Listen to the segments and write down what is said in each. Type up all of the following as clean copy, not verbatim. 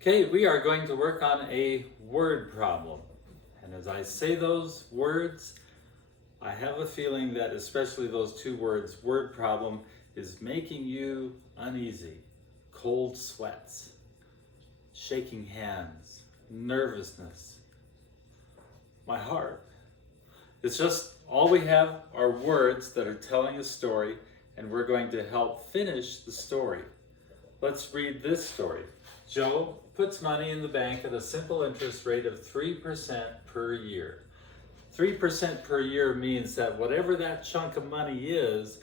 Okay, we are going to work on a word problem. And as I say those words, I have a feeling that especially those two words, word problem, is making you uneasy. Cold sweats, shaking hands, nervousness, my heart. It's just all we have are words that are telling a story, and we're going to help finish the story. Let's read this story. Joe puts money in the bank at a simple interest rate of 3% per year. 3% per year means that whatever that chunk of money is,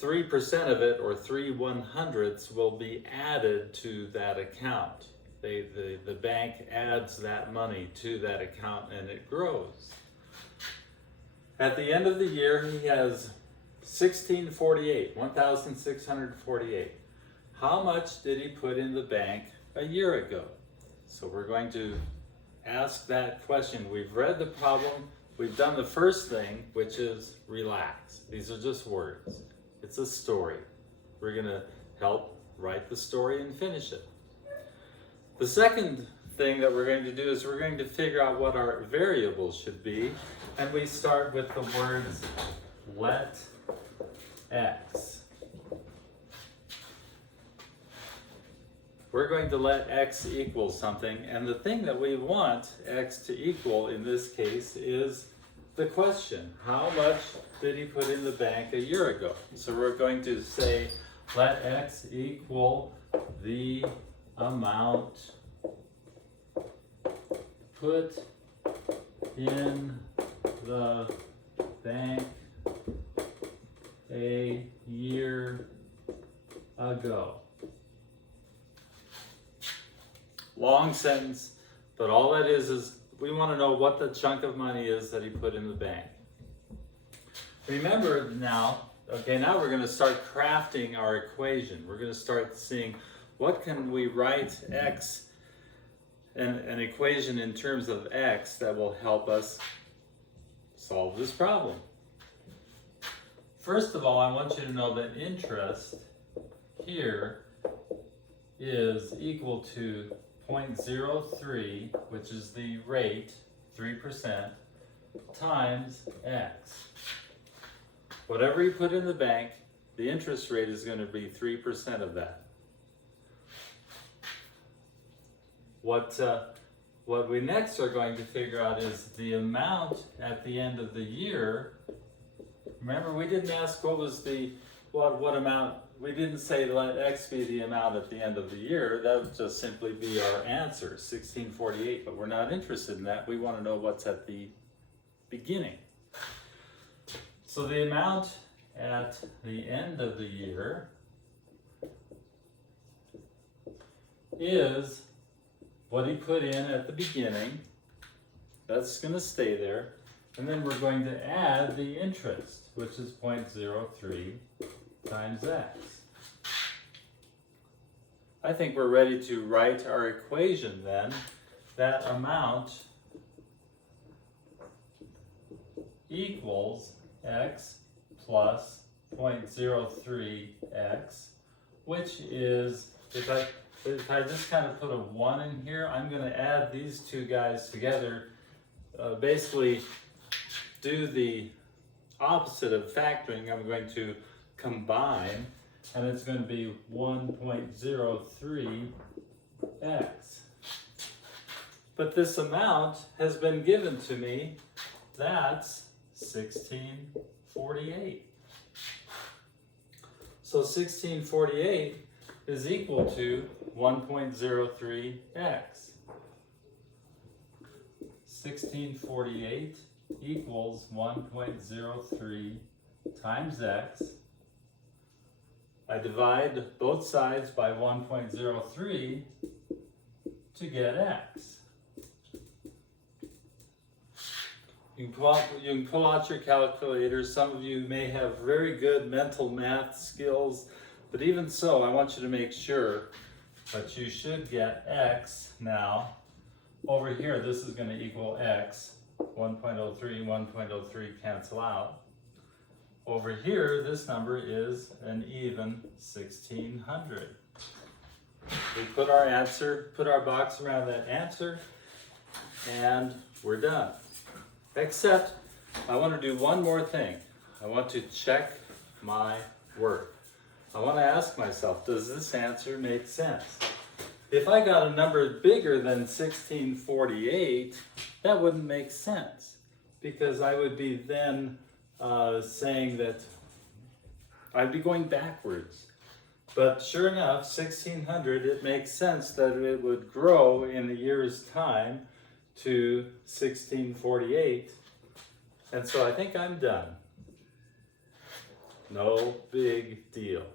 3% of it, or 3/100ths, will be added to that account. The bank adds that money to that account and it grows. At the end of the year, he has 1,648. How much did he put in the bank a year ago? So we're going to ask that question. We've read the problem. We've done the first thing, which is relax. These are just words. It's a story. We're going to help write the story and finish it. The second thing that we're going to do is we're going to figure out what our variables should be. And we start with the words let x. We're going to let x equal something, and the thing that we want x to equal in this case is the question. How much did he put in the bank a year ago? So we're going to say let x equal the amount put in the bank a year ago. Long sentence, but all that is we want to know what the chunk of money is that he put in the bank. Remember now, now we're going to start crafting our equation. We're going to start seeing what can we write x, an equation in terms of x that will help us solve this problem. First of all, I want you to know that interest here is equal to 0.03, which is the rate, 3%, times x. Whatever you put in the bank, the interest rate is going to be 3% of that. What we next are going to figure out is the amount at the end of the year. Remember, we didn't ask what was what amount. We didn't say let x be the amount at the end of the year. That would just simply be our answer, 1648, but we're not interested in that. We want to know what's at the beginning. So the amount at the end of the year is what he put in at the beginning. That's going to stay there. And then we're going to add the interest, which is 0.03 times x. I think we're ready to write our equation then. That amount equals x plus 0.03x, which is, if I just kind of put a 1 in here, I'm going to add these two guys together, basically do the opposite of factoring. I'm going to combine, and it's going to be 1.03x. But this amount has been given to me. That's 1648. So 1648 is equal to 1.03x. 1648 equals 1.03 times x. I divide both sides by 1.03 to get x. You can pull out your calculators. Some of you may have very good mental math skills, but even so, I want you to make sure that you should get x now. Over here, this is going to equal x. 1.03, 1.03 cancel out. Over here, this number is an even 1600. We put our answer, put our box around that answer, and we're done. Except, I want to do one more thing. I want to check my work. I want to ask myself, does this answer make sense? If I got a number bigger than 1648, that wouldn't make sense, because I would be then saying that I'd be going backwards. But sure enough, 1600, it makes sense that it would grow in a year's time to 1648. And so I think I'm done. No big deal.